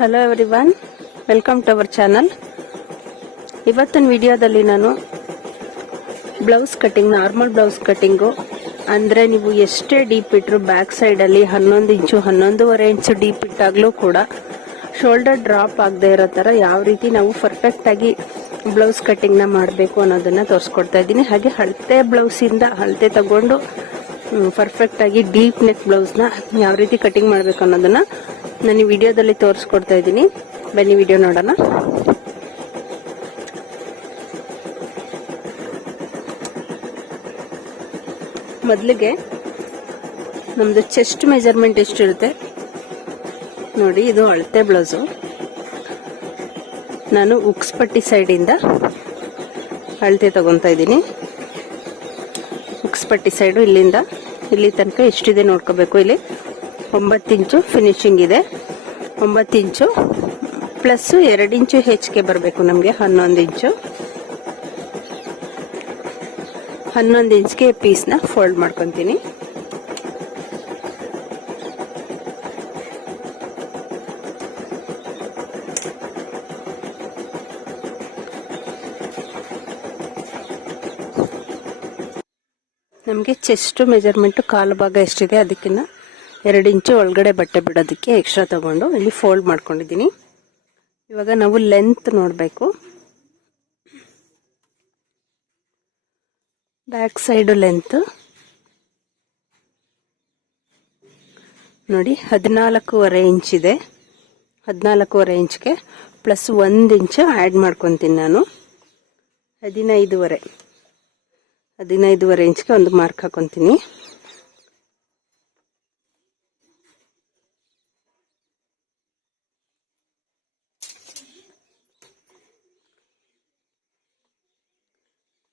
Hello everyone welcome to our channel ಇವತ್ತಿನ ವಿಡಿಯೋದಲ್ಲಿ ನಾನು blouse cutting normal blouse cutting ಅಂದರೆ ನೀವು ಎಷ್ಟೇ ಡೀಪ್ ಇಟ್ಟರು ಬ್ಯಾಕ್ ಸೈಡಲ್ಲಿ ಹನ್ನೊಂದು ಇಂಚು, ಹನ್ನೊಂದೂವರೆ ಇಂಚು ಡೀಪ್ ಇಟ್ಟಾಗಲೂ ಕೂಡ ಶೋಲ್ಡರ್ ಡ್ರಾಪ್ ಆಗದೆ ಇರೋ ಥರ ಯಾವ ರೀತಿ ನಾವು ಪರ್ಫೆಕ್ಟಾಗಿ ಬ್ಲೌಸ್ ಕಟಿಂಗ್ನ ಮಾಡಬೇಕು ಅನ್ನೋದನ್ನು ತೋರಿಸ್ಕೊಡ್ತಾ ಇದ್ದೀನಿ. ಹಾಗೆ ಹಳತೆ ಬ್ಲೌಸಿಂದ ಹಳತೆ ತಗೊಂಡು ಪರ್ಫೆಕ್ಟಾಗಿ ಡೀಪ್ ನೆಕ್ ಬ್ಲೌಸ್ನ ಯಾವ ರೀತಿ ಕಟಿಂಗ್ ಮಾಡಬೇಕು ಅನ್ನೋದನ್ನ ನಾನು ವಿಡಿಯೋದಲ್ಲಿ ತೋರಿಸ್ಕೊಡ್ತಾ ಇದ್ದೀನಿ. ಬನ್ನಿ ವಿಡಿಯೋ ನೋಡೋಣ. ಮೊದಲಿಗೆ ನಮ್ಮದು ಚೆಸ್ಟ್ ಮೆಜರ್ಮೆಂಟ್ ಎಷ್ಟಿರುತ್ತೆ? ನೋಡಿ, ಇದು ಅಳತೆ ಬ್ಲೌಸು. ನಾನು ಉಕ್ಸ್ಪಟ್ಟಿ ಸೈಡಿಂದ ಅಳತೆ ತಗೊತಾ ಇದ್ದೀನಿ. ಉಕ್ಸ್ಪಟ್ಟಿ ಸೈಡು ಇಲ್ಲಿಂದ, ಇಲ್ಲಿ ತನಕ ಎಷ್ಟಿದೆ ನೋಡ್ಕೋಬೇಕು ಇಲ್ಲಿ. ಒಂಬತ್ತು ಇಂಚು ಫಿನಿಶಿಂಗ್ ಇದೆ. ಒಂಬತ್ತು ಇಂಚು. ಪ್ಲಸ್ ಎರಡು ಇಂಚು ಹೆಚ್ಚಿಗೆ ಬರಬೇಕು ನಮಗೆ, ಹನ್ನೊಂದು ಇಂಚು. ಹನ್ನೊಂದು ಇಂಚ್ಗೆ ಪೀಸ್ನ ಫೋಲ್ಡ್ ಮಾಡ್ಕೊತೀನಿ. ನಮಗೆ ಚೆಸ್ಟ್ ಮೆಜರ್ಮೆಂಟು ಕಾಲು ಭಾಗ ಎಷ್ಟಿದೆ ಅದಕ್ಕಿಂತ ಎರಡು ಇಂಚು ಒಳಗಡೆ ಬಟ್ಟೆ ಬಿಡೋದಕ್ಕೆ ಎಕ್ಸ್ಟ್ರಾ ತಗೊಂಡು ಇಲ್ಲಿ ಫೋಲ್ಡ್ ಮಾಡ್ಕೊಂಡಿದ್ದೀನಿ. ಇವಾಗ ನಾವು ಲೆಂತ್ ನೋಡಬೇಕು. ಬ್ಯಾಕ್ ಸೈಡು ಲೆಂತ್ ನೋಡಿ, ಹದಿನಾಲ್ಕೂವರೆ ಇಂಚ್ ಇದೆ. ಹದಿನಾಲ್ಕೂವರೆ ಇಂಚ್ಗೆ ಪ್ಲಸ್ ಒಂದು ಇಂಚು ಆ್ಯಡ್ ಮಾಡ್ಕೊತೀನಿ ನಾನು. ಹದಿನೈದುವರೆ. ಹದಿನೈದುವರೆ ಇಂಚ್ಗೆ ಒಂದು ಮಾರ್ಕ್ ಹಾಕೊತೀನಿ.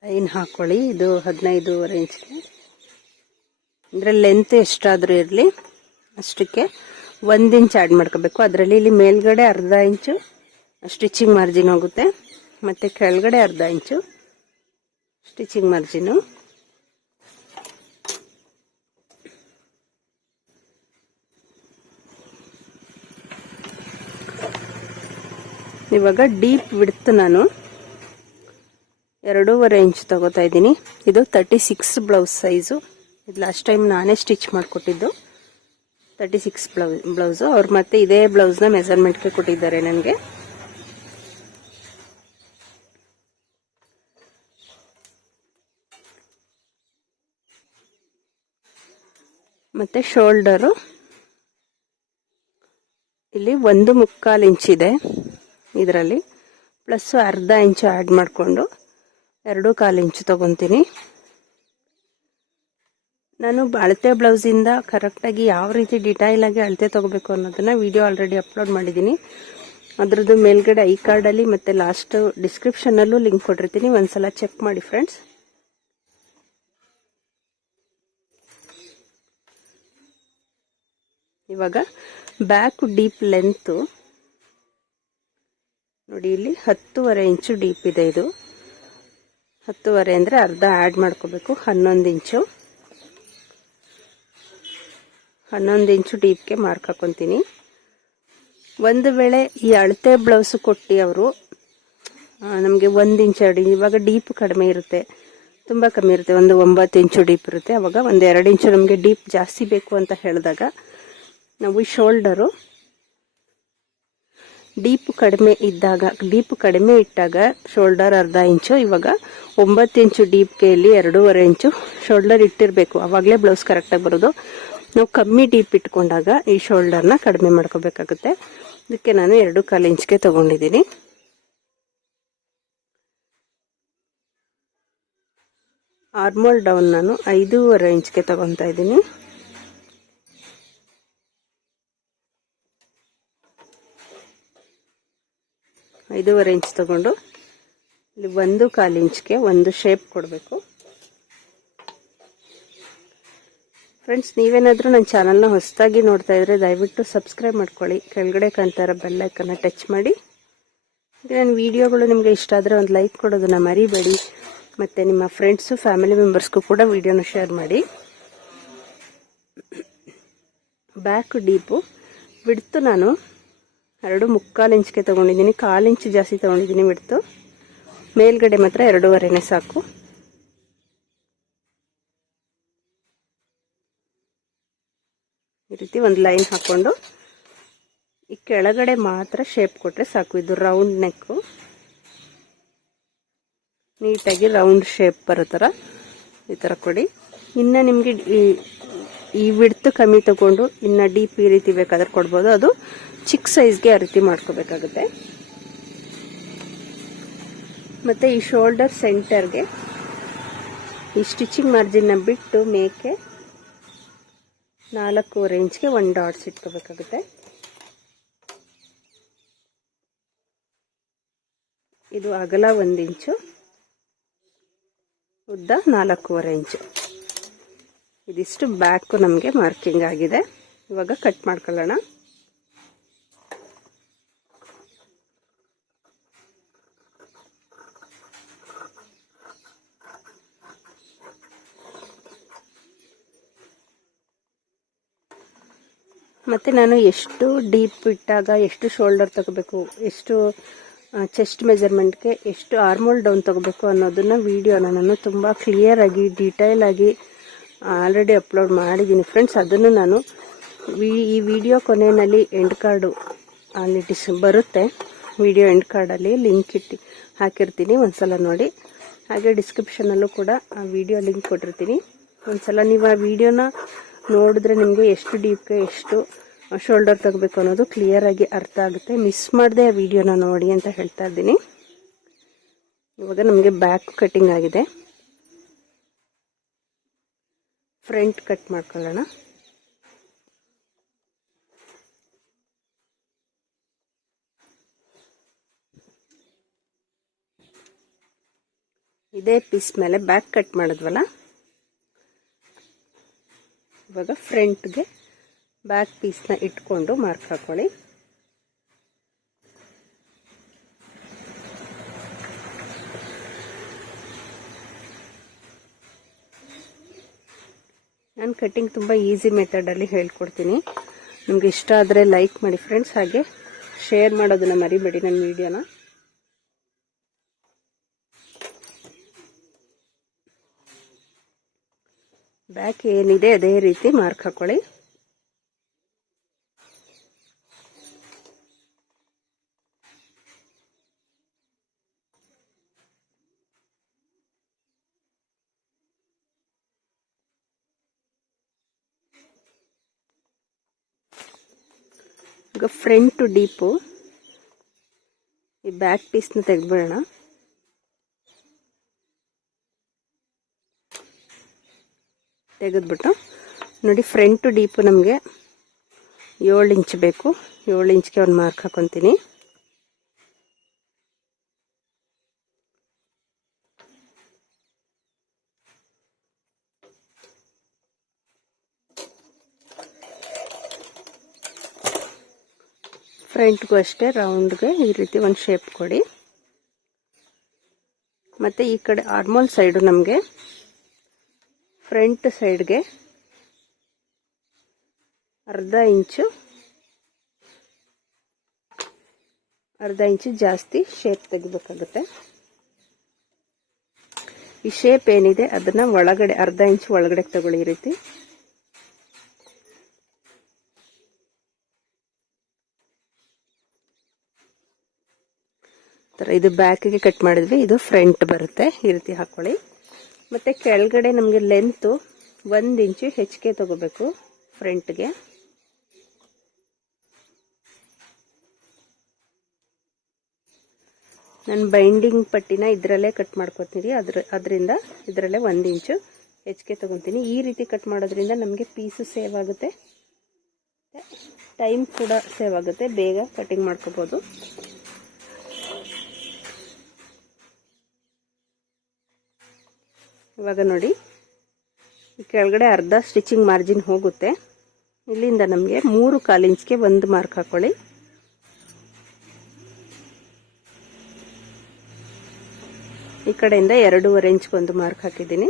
ಲೈನ್ ಹಾಕೊಳ್ಳಿ. ಇದು ಹದಿನೈದೂವರೆ ಇಂಚ್ಗೆ. ಅಂದರೆ ಲೆಂತ್ ಎಷ್ಟಾದರೂ ಇರಲಿ. ಅಷ್ಟಕ್ಕೆ ಒಂದು ಇಂಚ್ ಆ್ಯಡ್ ಮಾಡ್ಕೋಬೇಕು. ಅದರಲ್ಲಿ ಇಲ್ಲಿ ಮೇಲ್ಗಡೆ ಅರ್ಧ ಇಂಚು ಸ್ಟಿಚಿಂಗ್ ಮಾರ್ಜಿನ್ ಹೋಗುತ್ತೆ. ಮತ್ತು ಕೆಳಗಡೆ ಅರ್ಧ ಇಂಚು ಸ್ಟಿಚಿಂಗ್ ಮಾರ್ಜಿನು ಇವಾಗ ಡೀಪ್ ಬಿಡ್ತು ನಾನು ಎರಡೂವರೆ ಇಂಚ್ ತಗೋತಾ ಇದ್ದೀನಿ. ಇದು ತರ್ಟಿ ಸಿಕ್ಸ್ ಬ್ಲೌಸ್ ಸೈಜು ಇದು ಲಾಸ್ಟ್ ಟೈಮ್ ನಾನೇ ಸ್ಟಿಚ್ ಮಾಡಿಕೊಟ್ಟಿದ್ದು. ತರ್ಟಿ ಸಿಕ್ಸ್ ಬ್ಲೌಸ್ ಬ್ಲೌಸು ಅವ್ರು ಮತ್ತೆ ಇದೇ ಬ್ಲೌಸ್ನ ಮೆಸರ್ಮೆಂಟ್ಗೆ ಕೊಟ್ಟಿದ್ದಾರೆ ನನಗೆ. ಮತ್ತು ಶೋಲ್ಡರು ಇಲ್ಲಿ ಒಂದು ಮುಕ್ಕಾಲು ಇಂಚಿದೆ ಇದರಲ್ಲಿ. ಪ್ಲಸ್ ಅರ್ಧ ಇಂಚು ಆ್ಯಡ್ ಮಾಡಿಕೊಂಡು. ಎರಡು ಕಾಲು ಇಂಚು ತೊಗೊತೀನಿ. ನಾನು ಅಳತೆ ಬ್ಲೌಸಿಂದ ಕರೆಕ್ಟಾಗಿ ಯಾವ ರೀತಿ ಡಿಟೈಲಾಗಿ ಅಳತೆ ತೊಗೋಬೇಕು ಅನ್ನೋದನ್ನು ವಿಡಿಯೋ ಆಲ್ರೆಡಿ ಅಪ್ಲೋಡ್ ಮಾಡಿದ್ದೀನಿ. ಅದರದ್ದು ಮೇಲ್ಗಡೆ ಐ ಕಾರ್ಡಲ್ಲಿ ಮತ್ತು ಲಾಸ್ಟ್ ಡಿಸ್ಕ್ರಿಪ್ಷನಲ್ಲೂ ಲಿಂಕ್ ಕೊಟ್ಟಿರ್ತೀನಿ. ಒಂದ್ಸಲ ಚೆಕ್ ಮಾಡಿ ಫ್ರೆಂಡ್ಸ್ ಇವಾಗ ಬ್ಯಾಕ್ ಡೀಪ್ ಲೆಂತು ನೋಡಿ ಇಲ್ಲಿ ಹತ್ತುವರೆ ಇಂಚು ಡೀಪ್ ಇದೆ ಇದು. ಹತ್ತುವರೆ ಅಂದರೆ ಅರ್ಧ ಆ್ಯಡ್ ಮಾಡ್ಕೋಬೇಕು. ಹನ್ನೊಂದು ಇಂಚು. ಹನ್ನೊಂದು ಇಂಚು ಡೀಪ್ಗೆ ಮಾರ್ಕ್ ಹಾಕೊತೀನಿ. ಒಂದು ವೇಳೆ ಈ ಅಳತೆ ಬ್ಲೌಸು ಕೊಟ್ಟು ಅವರು ನಮಗೆ ಒಂದು ಇಂಚು ಅಡಿ, ಇವಾಗ ಡೀಪ್ ಕಡಿಮೆ ಇರುತ್ತೆ. ತುಂಬ ಕಮ್ಮಿ ಇರುತ್ತೆ. ಒಂದು ಒಂಬತ್ತು ಇಂಚು ಡೀಪ್ ಇರುತ್ತೆ. ಅವಾಗ ಒಂದು ಎರಡು ಇಂಚು ನಮಗೆ ಡೀಪ್ ಜಾಸ್ತಿ ಬೇಕು ಅಂತ ಹೇಳಿದಾಗ ನಾವು ಶೋಲ್ಡರು ಡೀಪ್ ಕಡಿಮೆ ಇದ್ದಾಗ ಡೀಪ್ ಕಡಿಮೆ ಇಟ್ಟಾಗ ಶೋಲ್ಡರ್ ಅರ್ಧ ಇಂಚು, ಇವಾಗ ಒಂಬತ್ತು ಇಂಚು ಡೀಪ್ ಕೈಯಲ್ಲಿ ಎರಡೂವರೆ ಇಂಚು ಶೋಲ್ಡರ್ ಇಟ್ಟಿರಬೇಕು. ಆವಾಗಲೇ ಬ್ಲೌಸ್ ಕರೆಕ್ಟಾಗಿ ಬರೋದು. ನಾವು ಕಮ್ಮಿ ಡೀಪ್ ಇಟ್ಕೊಂಡಾಗ ಈ ಶೋಲ್ಡರ್ನ ಕಡಿಮೆ ಮಾಡ್ಕೋಬೇಕಾಗುತ್ತೆ. ಇದಕ್ಕೆ ನಾನು ಎರಡು ಕಾಲು ಇಂಚ್ಗೆ ತಗೊಂಡಿದ್ದೀನಿ. ಆರ್ಮೋಲ್ ಡೌನ್ ನಾನು ಐದೂವರೆ ಇಂಚ್ಗೆ ತಗೊತಾ ಇದ್ದೀನಿ. ಐದೂವರೆ ಇಂಚ್ ತಗೊಂಡು ಇಲ್ಲಿ ಒಂದು ಕಾಲು ಇಂಚ್ಗೆ ಒಂದು ಶೇಪ್ ಕೊಡಬೇಕು. ಫ್ರೆಂಡ್ಸ್ ನೀವೇನಾದರೂ ನನ್ನ ಚಾನಲ್ನ ಹೊಸದಾಗಿ ನೋಡ್ತಾ ಇದ್ರೆ ದಯವಿಟ್ಟು ಸಬ್ಸ್ಕ್ರೈಬ್ ಮಾಡ್ಕೊಳ್ಳಿ. ಕೆಳಗಡೆ ಕಾಣ್ತಾ ಬೆಲ್ಲೈಕನ್ನ ಟಚ್ ಮಾಡಿ. ನನ್ನ ವಿಡಿಯೋಗಳು ನಿಮಗೆ ಇಷ್ಟ ಆದರೆ ಒಂದು ಲೈಕ್ ಕೊಡೋದನ್ನ ಮರಿಬೇಡಿ. ಮತ್ತು ನಿಮ್ಮ ಫ್ರೆಂಡ್ಸು ಫ್ಯಾಮಿಲಿ ಮೆಂಬರ್ಸ್ಗೂ ಕೂಡ ವೀಡಿಯೋನ ಶೇರ್ ಮಾಡಿ. ಬ್ಯಾಕ್ ಡೀಪು ಬಿಡ್ತು ನಾನು ಎರಡು ಮುಕ್ಕಾಲು ಇಂಚ್ಗೆ ತೊಗೊಂಡಿದ್ದೀನಿ. ಕಾಲು ಇಂಚು ಜಾಸ್ತಿ ತೊಗೊಂಡಿದ್ದೀನಿ ಬಿಡ್ತು ಮೇಲ್ಗಡೆ ಮಾತ್ರ ಎರಡೂವರೆನೇ ಸಾಕು. ಈ ರೀತಿ ಒಂದು ಲೈನ್ ಹಾಕ್ಕೊಂಡು ಈ ಕೆಳಗಡೆ ಮಾತ್ರ ಶೇಪ್ ಕೊಟ್ಟರೆ ಸಾಕು. ಇದು ರೌಂಡ್ ನೆಕ್ಕು ನೀಟಾಗಿ ರೌಂಡ್ ಶೇಪ್ ಬರೋ ಥರ ಈ ಥರ ಕೊಡಿ. ಇನ್ನು ನಿಮಗೆ ಈ ವಿಡ್ತ್ ಕಮ್ಮಿ ತಗೊಂಡು ಇನ್ನು ಡೀಪ್ ಈ ರೀತಿ ಬೇಕಾದ್ರೆ ಕೊಡ್ಬೋದು. ಅದು ಚಿಕ್ಕ ಸೈಜ್ಗೆ ಆ ರೀತಿ ಮಾಡ್ಕೋಬೇಕಾಗುತ್ತೆ. ಮತ್ತು ಈ ಶೋಲ್ಡರ್ ಸೆಂಟರ್ಗೆ ಈ ಸ್ಟಿಚಿಂಗ್ ಮಾರ್ಜಿನ್ನ ಬಿಟ್ಟು ಮೇಕೆ ನಾಲ್ಕೂವರೆ ರೇಂಜ್ಗೆ ಒಂದು ಡಾಟ್ಸ್ ಇಟ್ಕೋಬೇಕಾಗುತ್ತೆ. ಇದು ಅಗಲ ಒಂದು ಇಂಚು ಉದ್ದ ನಾಲ್ಕೂವರೆ ಇಂಚು ಇದಿಷ್ಟು ಬ್ಯಾಕು ನಮಗೆ ಮಾರ್ಕಿಂಗ್ ಆಗಿದೆ. ಇವಾಗ ಕಟ್ ಮಾಡ್ಕೊಳ್ಳೋಣ. ಮತ್ತು ನಾನು ಎಷ್ಟು ಡೀಪ್ ಇಟ್ಟಾಗ ಎಷ್ಟು ಶೋಲ್ಡರ್ ತಗೋಬೇಕು, ಎಷ್ಟು ಚೆಸ್ಟ್ ಮೆಜರ್ಮೆಂಟ್ಗೆ ಎಷ್ಟು ಆರ್ಮೋಲ್ ಡೌನ್ ತಗೋಬೇಕು ಅನ್ನೋದನ್ನ ವಿಡಿಯೋನ ನಾನು ತುಂಬ ಕ್ಲಿಯರಾಗಿ ಡೀಟೈಲ್ ಆಗಿ ಆಲ್ರೆಡಿ ಅಪ್ಲೋಡ್ ಮಾಡಿದ್ದೀನಿ. ಫ್ರೆಂಡ್ಸ್ ಅದನ್ನು ನಾನು ಈ ವಿಡಿಯೋ ಕೊನೆಯಲ್ಲಿ ಎಂಡ್ ಕಾರ್ಡು ಅಲ್ಲಿ ಡಿಸ್ ಬರುತ್ತೆ. ವಿಡಿಯೋ ಎಂಡ್ ಕಾರ್ಡಲ್ಲಿ ಲಿಂಕ್ ಇಟ್ಟು, ಹಾಕಿರ್ತೀನಿ. ಒಂದ್ಸಲ ನೋಡಿ. ಹಾಗೆ ಡಿಸ್ಕ್ರಿಪ್ಷನಲ್ಲೂ ಕೂಡ ಆ ವಿಡಿಯೋ ಲಿಂಕ್ ಕೊಟ್ಟಿರ್ತೀನಿ. ಒಂದ್ಸಲ ನೀವು ಆ ವಿಡಿಯೋನ ನೋಡಿದ್ರೆ ನಿಮಗೆ ಎಷ್ಟು ಡೀಪ್ಗೆ ಎಷ್ಟು ಶೋಲ್ಡರ್ ತೆಗಬೇಕು ಅನ್ನೋದು ಕ್ಲಿಯರ್ ಆಗಿ ಅರ್ಥ ಆಗುತ್ತೆ. ಮಿಸ್ ಮಾಡದೆ ಆ ವಿಡಿಯೋನ ನೋಡಿ ಅಂತ ಹೇಳ್ತಾ ಇದ್ದೀನಿ. ಇವಾಗ ನಮಗೆ ಬ್ಯಾಕ್ ಕಟ್ಟಿಂಗ್ ಆಗಿದೆ. ಫ್ರಂಟ್ ಕಟ್ ಮಾಡ್ಕೊಳ್ಳೋಣ. ಇದೇ ಪೀಸ್ ಮೇಲೆ ಬ್ಯಾಕ್ ಕಟ್ ಮಾಡಿದ್ವಲ್ಲ? ಇವಾಗ ಫ್ರಂಟ್ಗೆ ಬ್ಯಾಕ್ ಪೀಸ್ನ ಇಟ್ಕೊಂಡು ಮಾರ್ಕ್ ಹಾಕೊಳ್ಳಿ. ನಾನು ಕಟ್ಟಿಂಗ್ ತುಂಬ ಈಸಿ ಮೆಥಡಲ್ಲಿ ಹೇಳ್ಕೊಡ್ತೀನಿ. ನಿಮ್ಗೆ ಇಷ್ಟ ಆದರೆ ಲೈಕ್ ಮಾಡಿ ಫ್ರೆಂಡ್ಸ್ ಹಾಗೆ ಶೇರ್ ಮಾಡೋದನ್ನು ಮರಿಬೇಡಿ ನನ್ನ ವಿಡಿಯೋನ ಬ್ಯಾಕ್ ಏನಿದೆ ಅದೇ ರೀತಿ ಮಾರ್ಕ್ ಹಾಕೊಳ್ಳಿ ಈಗ ಫ್ರಂಟ್ ಡೀಪು ಈ ಬ್ಯಾಕ್ ಪೀಸ್ನ ತೆಗೆದ್ಬಿಡೋಣ. ತೆಗೆದ್ಬಿಟ್ಟು ನೋಡಿ ಫ್ರಂಟ್ ಡೀಪು ನಮಗೆ ಏಳು ಇಂಚ್ ಬೇಕು. ಏಳು ಇಂಚ್ಗೆ ಒಂದು ಮಾರ್ಕ್ ಹಾಕೊತೀನಿ. ಫ್ರಂಟ್ಗೂ ಅಷ್ಟೇ, ರೌಂಡ್ಗೆ ಈ ರೀತಿ ಒಂದು ಶೇಪ್ ಕೊಡಿ. ಮತ್ತು ಈ ಕಡೆ ಆರ್ಮೋಲ್ ಸೈಡು ನಮಗೆ ಫ್ರಂಟ್ ಸೈಡ್ಗೆ ಅರ್ಧ ಇಂಚು ಅರ್ಧ ಇಂಚು ಜಾಸ್ತಿ ಶೇಪ್ ತೆಗಿಬೇಕಾಗುತ್ತೆ. ಈ ಶೇಪ್ ಏನಿದೆ ಅದನ್ನು ಒಳಗಡೆ, ಅರ್ಧ ಇಂಚು ಒಳಗಡೆ ತಗೊಳ್ಳಿ ಈ ರೀತಿ. ಇದು ಬ್ಯಾಕಿಗೆ ಕಟ್ ಮಾಡಿದ್ವಿ. ಇದು ಫ್ರಂಟ್ ಬರುತ್ತೆ. ಈ ರೀತಿ ಹಾಕ್ಕೊಳ್ಳಿ ಮತ್ತು ಕೆಳಗಡೆ ನಮಗೆ ಲೆಂತು ಒಂದು ಇಂಚು ಹೆಚ್ಚಿಗೆ ತಗೋಬೇಕು ಫ್ರಂಟ್ಗೆ ನಾನು ಬೈಂಡಿಂಗ್ ಪಟ್ಟಿನ ಇದರಲ್ಲೇ ಕಟ್ ಮಾಡ್ಕೊತೀನಿ. ಅದ್ರ ಅದರಿಂದ ಇದರಲ್ಲೇ ಒಂದು ಇಂಚು ಹೆಚ್ಚಿಗೆ ತೊಗೊತೀನಿ. ಈ ರೀತಿ ಕಟ್ ಮಾಡೋದ್ರಿಂದ ನಮಗೆ ಪೀಸು ಸೇವ್ ಆಗುತ್ತೆ. ಟೈಮ್ ಕೂಡ ಸೇವ್ ಆಗುತ್ತೆ. ಬೇಗ ಕಟಿಂಗ್ ಮಾಡ್ಕೋಬೋದು. ಇವಾಗ ನೋಡಿ. ಈ ಕೆಳಗಡೆ ಅರ್ಧ ಸ್ಟಿಚಿಂಗ್ ಮಾರ್ಜಿನ್ ಹೋಗುತ್ತೆ. ಇಲ್ಲಿಂದ ನಮಗೆ ಮೂರು ಕಾಲಿಂಚ್ಗೆ ಒಂದು ಮಾರ್ಕ್ ಹಾಕ್ಕೊಳ್ಳಿ ಈ ಕಡೆಯಿಂದ ಎರಡೂವರೆ ಇಂಚ್ಗೆ ಒಂದು ಮಾರ್ಕ್ ಹಾಕಿದ್ದೀನಿ.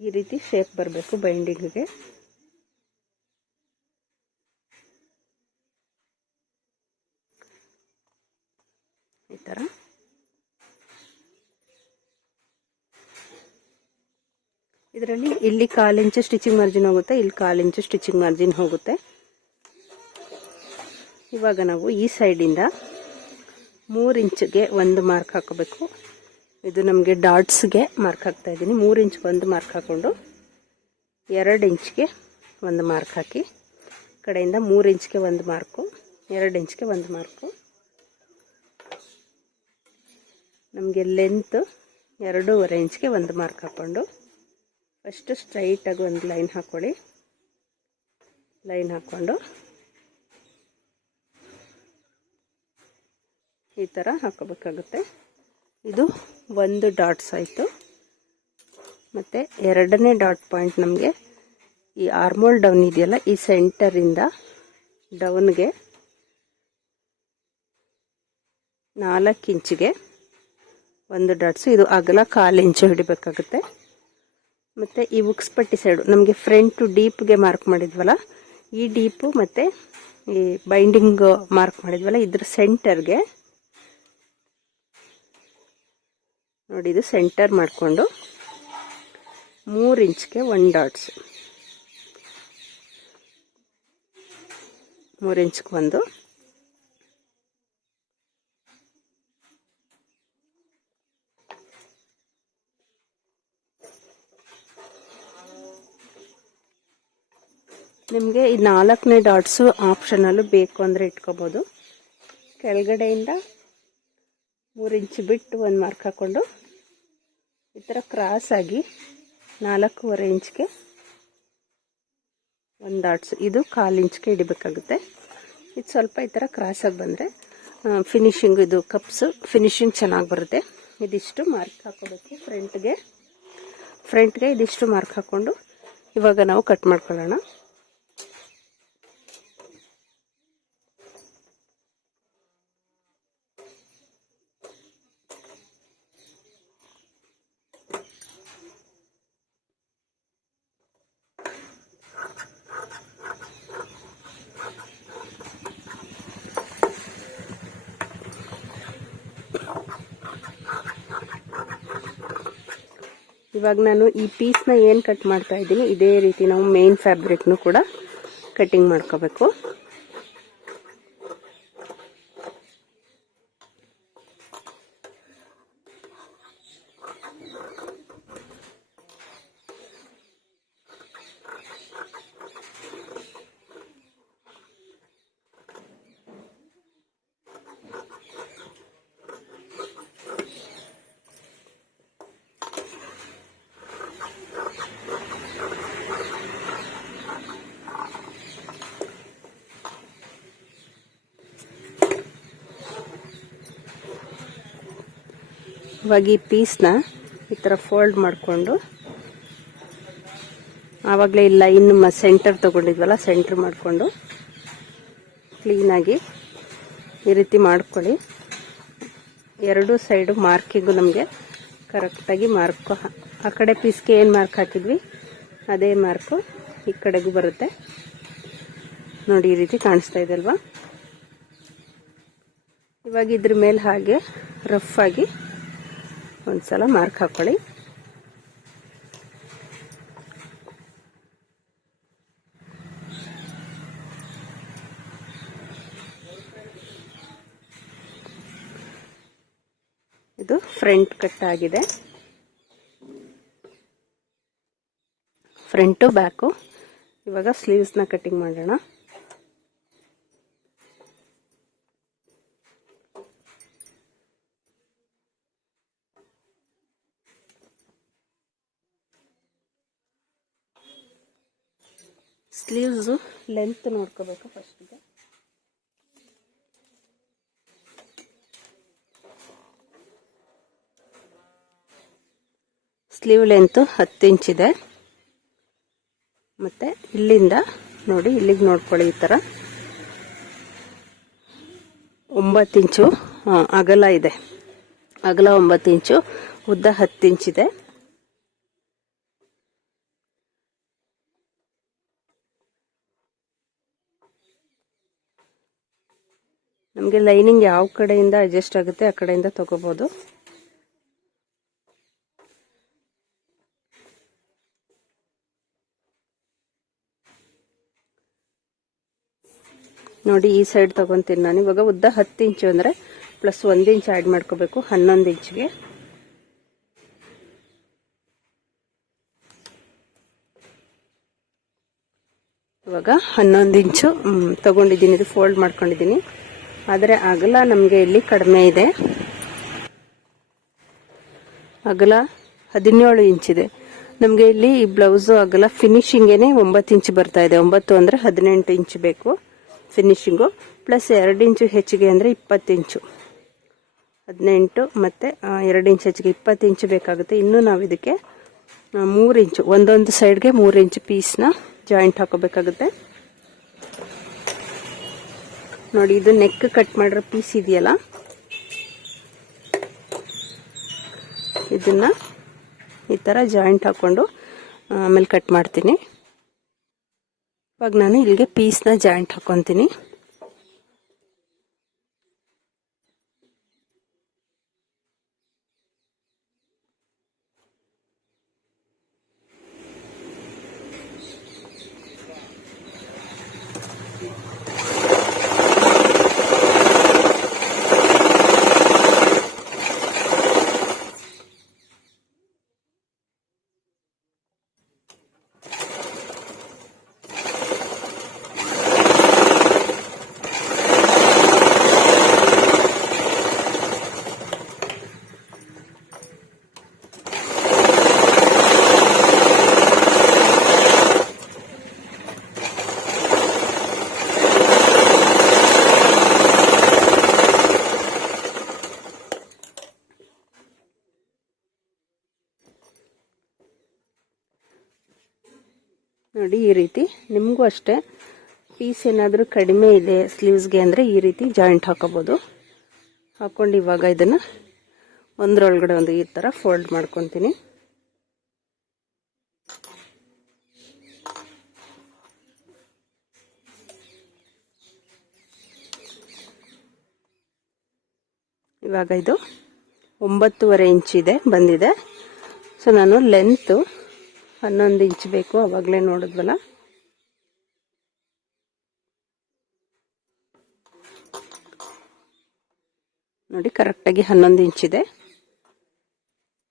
ಈ ರೀತಿ ಶೇಪ್ ಬರಬೇಕು ಬೈಂಡಿಂಗ್ಗೆ ಈ ಥರ ಇದರಲ್ಲಿ ಇಲ್ಲಿ ಕಾಲು ಇಂಚು ಸ್ಟಿಚಿಂಗ್ ಮಾರ್ಜಿನ್ ಹೋಗುತ್ತೆ, ಇಲ್ಲಿ ಕಾಲು ಇಂಚು ಸ್ಟಿಚಿಂಗ್ ಮಾರ್ಜಿನ್ ಹೋಗುತ್ತೆ. ಇವಾಗ ನಾವು ಈ ಸೈಡಿಂದ ಮೂರು ಇಂಚಿಗೆ ಒಂದು ಮಾರ್ಕ್ ಹಾಕಬೇಕು. ಇದು ನಮಗೆ ಡಾಟ್ಸ್ಗೆ ಮಾರ್ಕ್ ಹಾಕ್ತಾ ಇದ್ದೀನಿ. ಮೂರು ಇಂಚ್ಗೆ ಒಂದು ಮಾರ್ಕ್ ಹಾಕ್ಕೊಂಡು ಎರಡು ಇಂಚ್ಗೆ ಒಂದು ಮಾರ್ಕ್ ಹಾಕಿ, ಕಡೆಯಿಂದ ಮೂರು ಇಂಚ್ಗೆ ಒಂದು ಮಾರ್ಕು, ಎರಡು ಇಂಚ್ಗೆ ಒಂದು ಮಾರ್ಕು. ನಮಗೆ ಲೆಂತ್ ಎರಡೂವರೆ ಇಂಚ್ಗೆ ಒಂದು ಮಾರ್ಕ್ ಹಾಕ್ಕೊಂಡು ಫಸ್ಟು ಸ್ಟ್ರೈಟಾಗಿ ಒಂದು ಲೈನ್ ಹಾಕ್ಕೊಳ್ಳಿ ಲೈನ್ ಹಾಕ್ಕೊಂಡು. ಈ ಥರ ಹಾಕೋಬೇಕಾಗುತ್ತೆ ಇದು ಒಂದು ಡಾಟ್ಸ್ ಆಯಿತು. ಮತ್ತು ಎರಡನೇ ಡಾಟ್ ಪಾಯಿಂಟ್ ನಮಗೆ ಈ ಆರ್ಮೋಲ್ ಡೌನ್ ಇದೆಯಲ್ಲ, ಈ ಸೆಂಟರಿಂದ ಡೌನ್ಗೆ ನಾಲ್ಕು ಇಂಚಿಗೆ ಒಂದು ಡಾಟ್ಸು ಇದು ಅಗಲ ಕಾಲು ಇಂಚು ಹಿಡಿಬೇಕಾಗುತ್ತೆ. ಮತ್ತು ಈ ಉಕ್ಸ್ ಪಟ್ಟಿ ಸೈಡು ನಮಗೆ ಫ್ರಂಟು ಡೀಪ್ಗೆ ಮಾರ್ಕ್ ಮಾಡಿದ್ವಲ್ಲ? ಈ ಡೀಪು ಮತ್ತು ಈ ಬೈಂಡಿಂಗ್ ಮಾರ್ಕ್ ಮಾಡಿದ್ವಲ್ಲ? ಇದ್ರ ಸೆಂಟರ್ಗೆ ನೋಡಿ, ಇದು ಸೆಂಟರ್ ಮಾಡಿಕೊಂಡು ಮೂರು ಇಂಚ್ಗೆ ಒನ್ ಡಾಟ್ಸ್ ಮೂರು ಇಂಚ್ಗೆ ಒಂದು. ನಿಮಗೆ ಈ ನಾಲ್ಕನೇ ಡಾಟ್ಸು ಆಪ್ಷನಲ್ಲೂ ಬೇಕು ಅಂದರೆ ಇಟ್ಕೋಬೋದು. ಕೆಳಗಡೆಯಿಂದ ಮೂರು ಇಂಚ್ ಬಿಟ್ಟು ಒಂದು ಮಾರ್ಕ್ ಹಾಕ್ಕೊಂಡು ಈ ಥರ ಕ್ರಾಸಾಗಿ ನಾಲ್ಕೂವರೆ ಇಂಚ್ಗೆ ಒಂದು ಡಾಟ್ಸ್ ಇದು ಕಾಲು ಇಂಚ್ಗೆ ಹಿಡಿಬೇಕಾಗುತ್ತೆ. ಇದು ಸ್ವಲ್ಪ ಈ ಥರ ಕ್ರಾಸಾಗಿ ಬಂದರೆ ಫಿನಿಶಿಂಗ್ ಇದು ಕಪ್ಸು ಫಿನಿಶಿಂಗ್ ಚೆನ್ನಾಗಿ ಬರುತ್ತೆ. ಇದಿಷ್ಟು ಮಾರ್ಕ್ ಹಾಕೋಬೇಕು ಫ್ರಂಟ್ಗೆ ಫ್ರಂಟ್ಗೆ ಇದಿಷ್ಟು ಮಾರ್ಕ್ ಹಾಕ್ಕೊಂಡು ಇವಾಗ ನಾವು ಕಟ್ ಮಾಡ್ಕೊಳ್ಳೋಣ. ಇವಾಗ ನಾನು ಈ ಪೀಸ್ನ ಏನು ಕಟ್ ಮಾಡ್ತಾ ಇದ್ದೀನಿ, ಇದೇ ರೀತಿ ನಾವು ಮೇನ್ ಫ್ಯಾಬ್ರಿಕ್ನು ಕೂಡ ಕಟ್ಟಿಂಗ್ ಮಾಡ್ಕೋಬೇಕು. ಇವಾಗ ಈ ಪೀಸ್ನ ಈ ಥರ ಫೋಲ್ಡ್ ಮಾಡಿಕೊಂಡು, ಆವಾಗಲೇ ಇಲ್ಲ, ಇನ್ನು ಸೆಂಟರ್ ತೊಗೊಂಡಿದ್ವಲ್ಲ ಸೆಂಟರ್ ಮಾಡಿಕೊಂಡು ಕ್ಲೀನಾಗಿ ಈ ರೀತಿ ಮಾಡ್ಕೊಳ್ಳಿ. ಎರಡೂ ಸೈಡು ಮಾರ್ಕಿಂಗು ನಮಗೆ ಕರೆಕ್ಟಾಗಿ ಮಾರ್ಕು ಆ ಕಡೆ ಪೀಸ್ಗೆ ಏನು ಮಾರ್ಕ್ ಹಾಕಿದ್ವಿ, ಅದೇ ಮಾರ್ಕು ಈ ಕಡೆಗೂ ಬರುತ್ತೆ. ನೋಡಿ, ಈ ರೀತಿ ಕಾಣಿಸ್ತಾ ಇದೆ ಅಲ್ವಾ? ಇವಾಗ ಇದ್ರ ಮೇಲೆ ಹಾಗೆ ರಫ್ ಆಗಿ ಒಂದ್ಸಲ ಮಾರ್ಕ್ ಹಾಕೊಳ್ಳಿ. ಇದು ಫ್ರಂಟ್ ಕಟ್ ಆಗಿದೆ. ಫ್ರಂಟು ಬ್ಯಾಕು ಇವಾಗ ಸ್ಲೀವ್ಸ್ನ ಕಟ್ಟಿಂಗ್ ಮಾಡೋಣ. ಸ್ಲೀವ್ಸು ಲೆಂತ್ ನೋಡ್ಕೋಬೇಕು ಫಸ್ಟಿಗೆ ಸ್ಲೀವ್ ಲೆಂತು ಹತ್ತು ಇಂಚಿದೆ ಮತ್ತು ಇಲ್ಲಿಂದ ನೋಡಿ, ಇಲ್ಲಿಗೆ ನೋಡ್ಕೊಳ್ಳಿ ಈ ಥರ ಒಂಬತ್ತು ಇಂಚು ಅಗಲ ಇದೆ. ಅಗಲ ಒಂಬತ್ತು ಇಂಚು ಉದ್ದ ಹತ್ತು ಇಂಚಿದೆ ನಮಗೆ ಲೈನಿಂಗ್ ಯಾವ ಕಡೆಯಿಂದ ಅಡ್ಜಸ್ಟ್ ಆಗುತ್ತೆ ಆ ಕಡೆಯಿಂದ ತಗೋಬೋದು. ನೋಡಿ ಈ ಸೈಡ್ ತಗೊಂತೀನಿ ನಾನು. ಇವಾಗ ಉದ್ದ ಹತ್ತು ಇಂಚು ಅಂದರೆ ಪ್ಲಸ್ ಒಂದು ಇಂಚ್ ಆ್ಯಡ್ ಮಾಡ್ಕೋಬೇಕು, ಹನ್ನೊಂದು ಇಂಚ್ಗೆ ಇವಾಗ ಹನ್ನೊಂದು ಇಂಚು ತಗೊಂಡಿದ್ದೀನಿ, ಇದು ಫೋಲ್ಡ್ ಮಾಡ್ಕೊಂಡಿದ್ದೀನಿ. ಆದರೆ ಅಗಲ ನಮಗೆ ಇಲ್ಲಿ ಕಡಿಮೆ ಇದೆ. ಅಗಲ ಹದಿನೇಳು ಇಂಚಿದೆ ನಮಗೆ ಇಲ್ಲಿ ಈ ಬ್ಲೌಸು ಅಗಲ ಫಿನಿಶಿಂಗೇನೆ ಒಂಬತ್ತು ಇಂಚು ಬರ್ತಾ ಇದೆ. ಒಂಬತ್ತು ಅಂದರೆ ಹದಿನೆಂಟು ಇಂಚು ಬೇಕು ಫಿನಿಶಿಂಗು ಪ್ಲಸ್ ಎರಡು ಇಂಚು ಹೆಚ್ಚಿಗೆ ಅಂದರೆ ಇಪ್ಪತ್ತು ಇಂಚು. ಹದಿನೆಂಟು ಮತ್ತು ಎರಡು ಇಂಚು ಹೆಚ್ಚಿಗೆ ಇಪ್ಪತ್ತು ಇಂಚು ಬೇಕಾಗುತ್ತೆ. ಇನ್ನು ನಾವು ಇದಕ್ಕೆ ಮೂರು ಇಂಚು, ಒಂದೊಂದು ಸೈಡ್ಗೆ ಮೂರು ಇಂಚು ಪೀಸ್ನ ಜಾಯಿಂಟ್ ಹಾಕೋಬೇಕಾಗುತ್ತೆ. ನೋಡಿ, ಇದು ನೆಕ್ ಕಟ್ ಮಾಡಿರೋ ಪೀಸ್ ಇದೆಯಲ್ಲ? ಇದನ್ನ ಈ ಥರ ಜಾಯಿಂಟ್ ಹಾಕ್ಕೊಂಡು ಆಮೇಲೆ ಕಟ್ ಮಾಡ್ತೀನಿ. ಇವಾಗ ನಾನು ಇಲ್ಲಿಗೆ ಪೀಸ್ನ ಜಾಯಿಂಟ್ ಹಾಕೊತೀನಿ ನೋಡಿ ಈ ರೀತಿ ಅಷ್ಟೇ. ಪೀಸ್ ಏನಾದರೂ ಕಡಿಮೆ ಇದೆ ಸ್ಲೀವ್ಸ್ಗೆ ಅಂದರೆ ಈ ರೀತಿ ಜಾಯಿಂಟ್ ಹಾಕೋಬೋದು. ಹಾಕ್ಕೊಂಡು ಇವಾಗ ಇದನ್ನು ಒಂದರೊಳಗಡೆ ಒಂದು ಈ ಥರ ಫೋಲ್ಡ್ ಮಾಡ್ಕೊತೀನಿ. ಇವಾಗ ಇದು ಒಂಬತ್ತುವರೆ ಇಂಚ್ ಇದೆ, ಬಂದಿದೆ. ಸೊ ನಾನು ಲೆಂತು ಹನ್ನೊಂದು ಇಂಚ್ ಬೇಕು, ಅವಾಗಲೇ ನೋಡಿದ್ವಲ್ಲ. ನೋಡಿ ಕರೆಕ್ಟಾಗಿ ಹನ್ನೊಂದು ಇಂಚ್ ಇದೆ.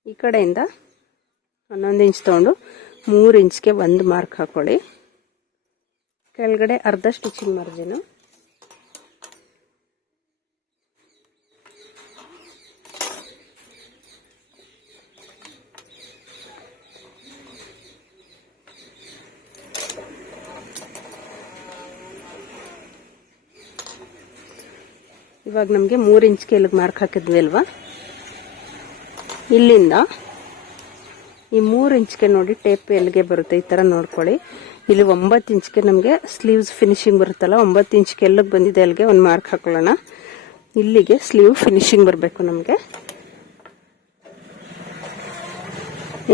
ಈ ಕಡೆಯಿಂದ ಹನ್ನೊಂದು ಇಂಚ್ ತೊಗೊಂಡು ಮೂರು ಇಂಚ್ಗೆ ಒಂದು ಮಾರ್ಕ್ ಹಾಕ್ಕೊಳ್ಳಿ ಕೆಳಗಡೆ ಅರ್ಧ ಸ್ಟಿಚಿಂಗ್ ಮಾರ್ಜಿನು ಇವಾಗ ನಮಗೆ ಮೂರು ಇಂಚ್ ಕೇಲಿಗೆ ಮಾರ್ಕ್ ಹಾಕಿದ್ವಿ ಅಲ್ವಾ? ಇಲ್ಲಿಂದ ಈ ಮೂರು ಇಂಚ್ಗೆ ನೋಡಿ ಟೇಪ್ ಎಲ್ಲಿಗೆ ಬರುತ್ತೆ ಈ ಥರ ನೋಡ್ಕೊಳ್ಳಿ. ಇಲ್ಲಿ ಒಂಬತ್ತು ಇಂಚ್ಗೆ ನಮಗೆ ಸ್ಲೀವ್ಸ್ ಫಿನಿಶಿಂಗ್ ಬರುತ್ತಲ್ಲ, ಒಂಬತ್ತು ಇಂಚ್ಗೆ ಎಲ್ಲಿಗೆ ಬಂದಿದೆ ಅಲ್ಲಿಗೆ ಒಂದು ಮಾರ್ಕ್ ಹಾಕೊಳ್ಳೋಣ. ಇಲ್ಲಿಗೆ ಸ್ಲೀವ್ ಫಿನಿಶಿಂಗ್ ಬರಬೇಕು ನಮಗೆ.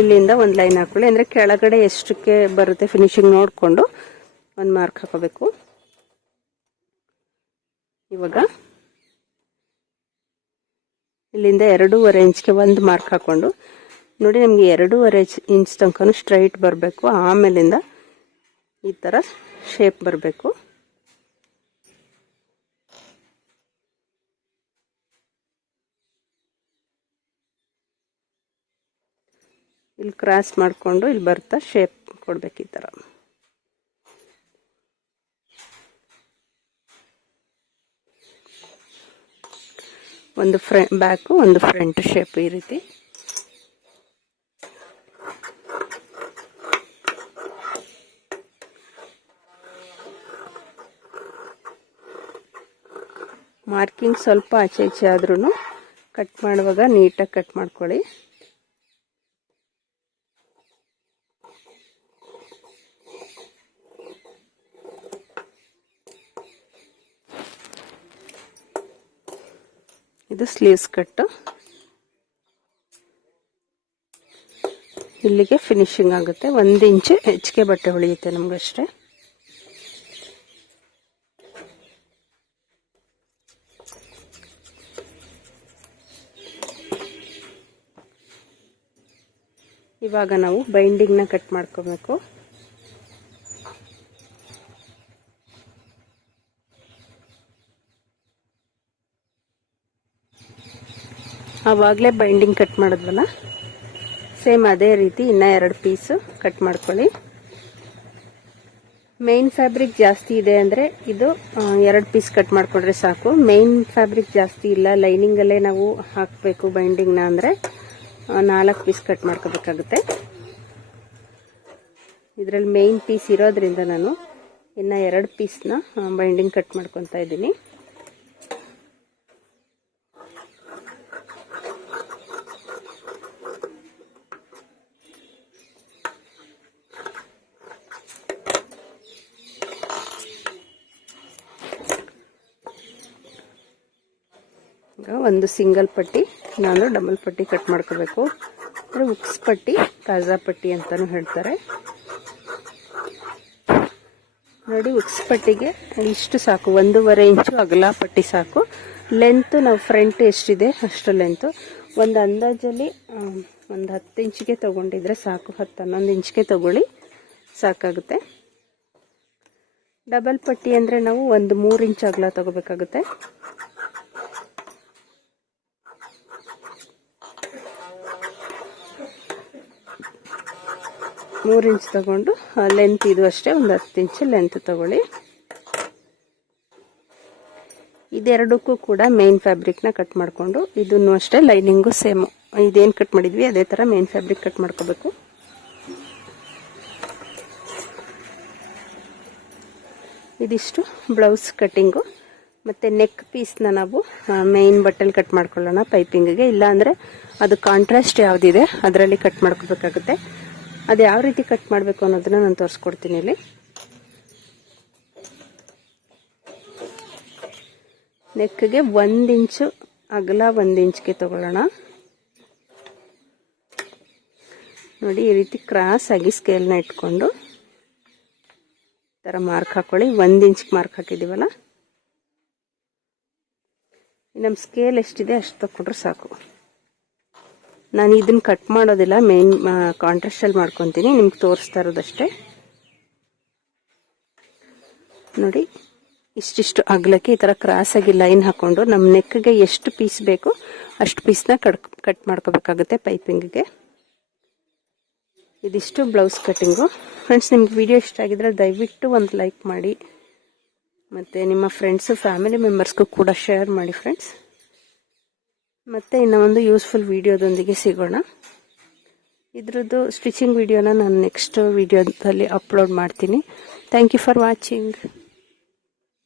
ಇಲ್ಲಿಂದ ಒಂದು ಲೈನ್ ಹಾಕೊಳ್ಳಿ. ಅಂದರೆ ಕೆಳಗಡೆ ಎಷ್ಟಕ್ಕೆ ಬರುತ್ತೆ ಫಿನಿಶಿಂಗ್ ನೋಡಿಕೊಂಡು ಒಂದು ಮಾರ್ಕ್ ಹಾಕೋಬೇಕು. ಇವಾಗ ಇಲ್ಲಿಂದ ಎರಡೂವರೆ ಇಂಚ್ಗೆ ಒಂದು ಮಾರ್ಕ್ ಹಾಕ್ಕೊಂಡು, ನೋಡಿ ನಮಗೆ ಎರಡೂವರೆ ಇಂಚ್ ತನಕ ಸ್ಟ್ರೈಟ್ ಬರಬೇಕು. ಆಮೇಲಿಂದ ಈ ಥರ ಶೇಪ್ ಬರಬೇಕು. ಇಲ್ಲಿ ಕ್ರಾಸ್ ಮಾಡಿಕೊಂಡು ಇಲ್ಲಿ ಬರ್ತಾ ಶೇಪ್ ಕೊಡಬೇಕು ಈ ಥರ ಒಂದು ಫ್ರ, ಬ್ಯಾಕು ಒಂದು ಫ್ರಂಟ್ ಶೇಪ್ ಈ ರೀತಿ. ಮಾರ್ಕಿಂಗ್ ಸ್ವಲ್ಪ ಆಚೆ ಈಚೆ ಆದ್ರೂ ಕಟ್ ಮಾಡುವಾಗ ನೀಟಾಗಿ ಕಟ್ ಮಾಡ್ಕೊಳ್ಳಿ. ಇದು ಸ್ಲೀವ್ಸ್ ಕಟ್ಟು. ಇಲ್ಲಿಗೆ ಫಿನಿಶಿಂಗ್ ಆಗುತ್ತೆ. ಒಂದು ಇಂಚು ಹೆಚ್ಚಿಗೆ ಬಟ್ಟೆ ಉಳಿಯುತ್ತೆ ನಮಗಷ್ಟೇ. ಇವಾಗ ನಾವು ಬೈಂಡಿಂಗ್ನ ಕಟ್ ಮಾಡ್ಕೋಬೇಕು. ಆವಾಗಲೇ ಬೈಂಡಿಂಗ್ ಕಟ್ ಮಾಡಿದ್ವಲ್ಲ? ಸೇಮ್ ಅದೇ ರೀತಿ ಇನ್ನೂ ಎರಡು ಪೀಸು ಕಟ್ ಮಾಡ್ಕೊಳ್ಳಿ. ಮೇನ್ ಫ್ಯಾಬ್ರಿಕ್ ಜಾಸ್ತಿ ಇದೆ ಅಂದರೆ ಇದು ಎರಡು ಪೀಸ್ ಕಟ್ ಮಾಡಿಕೊಂಡ್ರೆ ಸಾಕು. ಮೇನ್ ಫ್ಯಾಬ್ರಿಕ್ ಜಾಸ್ತಿ ಇಲ್ಲ. ಲೈನಿಂಗಲ್ಲೇ ನಾವು ಹಾಕಬೇಕು ಬೈಂಡಿಂಗ್ನ ಅಂದರೆ ನಾಲ್ಕು ಪೀಸ್ ಕಟ್ ಮಾಡ್ಕೋಬೇಕಾಗುತ್ತೆ. ಇದರಲ್ಲಿ ಮೇನ್ ಪೀಸ್ ಇರೋದ್ರಿಂದ ನಾನು ಇನ್ನು ಎರಡು ಪೀಸ್ನ ಬೈಂಡಿಂಗ್ ಕಟ್ ಮಾಡ್ಕೊತಾ ಇದ್ದೀನಿ. ಒಂದು ಸಿಂಗಲ್ ಪಟ್ಟಿ, ನಾನು ಡಬಲ್ ಪಟ್ಟಿ ಕಟ್ ಮಾಡ್ಕೋಬೇಕು. ಅಂದರೆ ಉಕ್ಸ್ ಪಟ್ಟಿ ಕಾಜಾ ಪಟ್ಟಿ ಅಂತಲೂ ಹೇಳ್ತಾರೆ. ನೋಡಿ, ಉಕ್ಸ್ ಪಟ್ಟಿಗೆ ಇಷ್ಟು ಸಾಕು. ಒಂದೂವರೆ ಇಂಚು ಅಗಲ ಪಟ್ಟಿ ಸಾಕು. ಲೆಂತ್ ನಾವು ಫ್ರಂಟ್ ಎಷ್ಟಿದೆ, ಅಷ್ಟು ಲೆಂತು ಒಂದು ಅಂದಾಜಲ್ಲಿ ಒಂದು ಹತ್ತು ಇಂಚಿಗೆ ತೊಗೊಂಡಿದ್ರೆ ಸಾಕು. ಹತ್ತು ಹನ್ನೊಂದು ಇಂಚಿಗೆ ತೊಗೊಳ್ಳಿ, ಸಾಕಾಗುತ್ತೆ. ಡಬಲ್ ಪಟ್ಟಿ ಅಂದರೆ ನಾವು ಒಂದು ಮೂರು ಇಂಚ್ ಅಗಲ ತೊಗೋಬೇಕಾಗುತ್ತೆ. ಮೂರು ಇಂಚ್ ತಗೊಂಡು ಲೆಂತ್ ಇದು ಅಷ್ಟೇ, ಒಂದು ಹತ್ತು ಇಂಚ್ ಲೆಂತ್ ತಗೊಳ್ಳಿ. ಇದೆರಡಕ್ಕೂ ಕೂಡ ಮೇನ್ ಫ್ಯಾಬ್ರಿಕ್ನ ಕಟ್ ಮಾಡಿಕೊಂಡು, ಇದನ್ನು ಅಷ್ಟೇ ಲೈನಿಂಗು ಸೇಮ್ ಇದೇನು ಕಟ್ ಮಾಡಿದ್ವಿ, ಅದೇ ಥರ ಮೇನ್ ಫ್ಯಾಬ್ರಿಕ್ ಕಟ್ ಮಾಡ್ಕೋಬೇಕು. ಇದಿಷ್ಟು ಬ್ಲೌಸ್ ಕಟ್ಟಿಂಗು ಮತ್ತು ನೆಕ್ ಪೀಸ್ನ ನಾವು ಮೇನ್ ಬಟ್ಟೆಲಿ ಕಟ್ ಮಾಡ್ಕೊಳ್ಳೋಣ ಪೈಪಿಂಗಿಗೆ ಇಲ್ಲಾಂದರೆ ಅದು ಕಾಂಟ್ರಾಸ್ಟ್ ಯಾವುದಿದೆ, ಅದರಲ್ಲಿ ಕಟ್ ಮಾಡ್ಕೋಬೇಕಾಗುತ್ತೆ. ಅದು ಯಾವ ರೀತಿ ಕಟ್ ಮಾಡಬೇಕು ಅನ್ನೋದನ್ನ ನಾನು ತೋರಿಸ್ಕೊಡ್ತೀನಿ ಇಲ್ಲಿ. ನೆಕ್ಗೆ ಒಂದು ಇಂಚು ಅಗಲ ಒಂದು ಇಂಚ್ಗೆ ತಗೊಳ್ಳೋಣ. ನೋಡಿ, ಈ ರೀತಿ ಕ್ರಾಸ್ ಆಗಿ ಸ್ಕೇಲ್ನ ಇಟ್ಕೊಂಡು ಥರ ಮಾರ್ಕ್ ಹಾಕೊಳ್ಳಿ. ಒಂದು ಇಂಚ್ಗೆ ಮಾರ್ಕ್ ಹಾಕಿದ್ದೀವಲ್ಲ ನಮ್ಮ ಸ್ಕೇಲ್ ಎಷ್ಟಿದೆ ಅಷ್ಟು ತಗೊಂಡ್ರೆ ಸಾಕು. ನಾನು ಇದನ್ನು ಕಟ್ ಮಾಡೋದಿಲ್ಲ ಮೇನ್ ಕಾಂಟ್ರಾಸ್ಟಲ್ಲಿ ಮಾಡ್ಕೊತೀನಿ, ನಿಮ್ಗೆ ತೋರಿಸ್ತಾ ಇರೋದಷ್ಟೇ. ನೋಡಿ, ಇಷ್ಟಿಷ್ಟು ಅಗಲಕ್ಕೆ ಈ ಥರ ಕ್ರಾಸಾಗಿ ಲೈನ್ ಹಾಕ್ಕೊಂಡು ನಮ್ಮ ನೆಕ್ಗೆ ಎಷ್ಟು ಪೀಸ್ ಬೇಕು ಅಷ್ಟು ಪೀಸ್ನ ಕಟ್ ಕಟ್ ಮಾಡ್ಕೋಬೇಕಾಗುತ್ತೆ ಪೈಪಿಂಗ್ಗೆ ಇದಿಷ್ಟು ಬ್ಲೌಸ್ ಕಟ್ಟಿಂಗು ಫ್ರೆಂಡ್ಸ್ ನಿಮ್ಗೆ ವಿಡಿಯೋ ಇಷ್ಟ ಆಗಿದ್ರೆ ದಯವಿಟ್ಟು ಒಂದು ಲೈಕ್ ಮಾಡಿ. ಮತ್ತು ನಿಮ್ಮ ಫ್ರೆಂಡ್ಸು ಫ್ಯಾಮಿಲಿ ಮೆಂಬರ್ಸ್ಗೂ ಕೂಡ ಶೇರ್ ಮಾಡಿ ಫ್ರೆಂಡ್ಸ್ ಮತ್ತೆ ಇನ್ನು ಒಂದು ಯೂಸ್ಫುಲ್ ವಿಡಿಯೋದೊಂದಿಗೆ ಸಿಗೋಣ. ಇದ್ರದ್ದು ಸ್ಟಿಚಿಂಗ್ ವಿಡಿಯೋನ ನಾನು ನೆಕ್ಸ್ಟ್ ವಿಡಿಯೋದಲ್ಲಿ ಅಪ್ಲೋಡ್ ಮಾಡ್ತೀನಿ. Thank you for watching